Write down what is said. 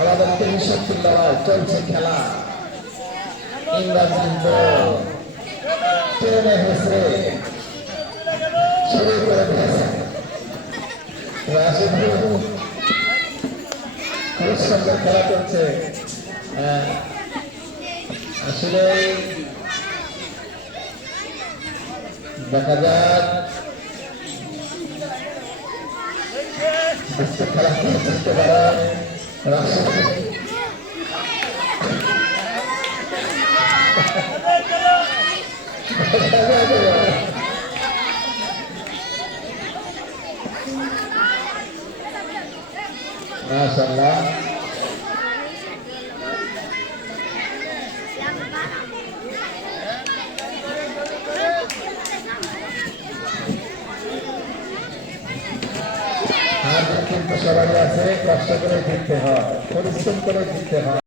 আমাদের 63 লড়াই চলছে খেলা। ইমরান কিন্তু ট্রেনে হেসে শুরু করে দিয়েছে। রাশিদ খুব সুন্দর খেলা চলছে। আসলে দেখা যাক খেলা চলতে পারে। মাশাআল্লাহ আর কিন্তু সবাই আছে, কষ্ট করে জিততে হয়, পরিশ্রম করে জিততে হয়।